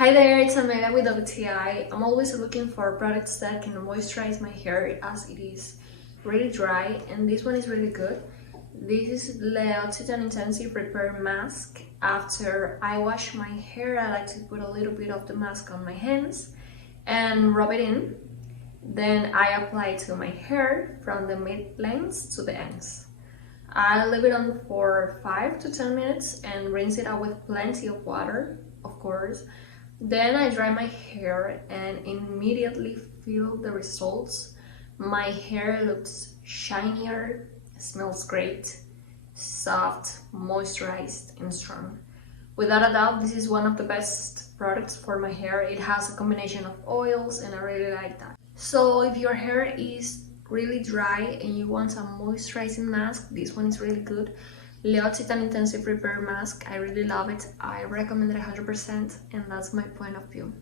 Hi there, it's Amelia with WTI. I'm always looking for products that can moisturize my hair as it is really dry, and this one is really good. This is the Oxygen Intensive Repair Mask. After I wash my hair, I like to put a little bit of the mask on my hands and rub it in. Then I apply it to my hair from the mid-lengths to the ends. I leave it on for 5 to 10 minutes and rinse it out with plenty of water, of course. Then I dry my hair and immediately feel the results. My hair looks shinier, smells great, soft, moisturized, and strong. Without a doubt, this is one of the best products for my hair. It has a combination of oils and I really like that. So if your hair is really dry and you want a moisturizing mask, this one is really good. L'Occitane Intensive Repair Mask, I really love it. I recommend it 100%, and that's my point of view.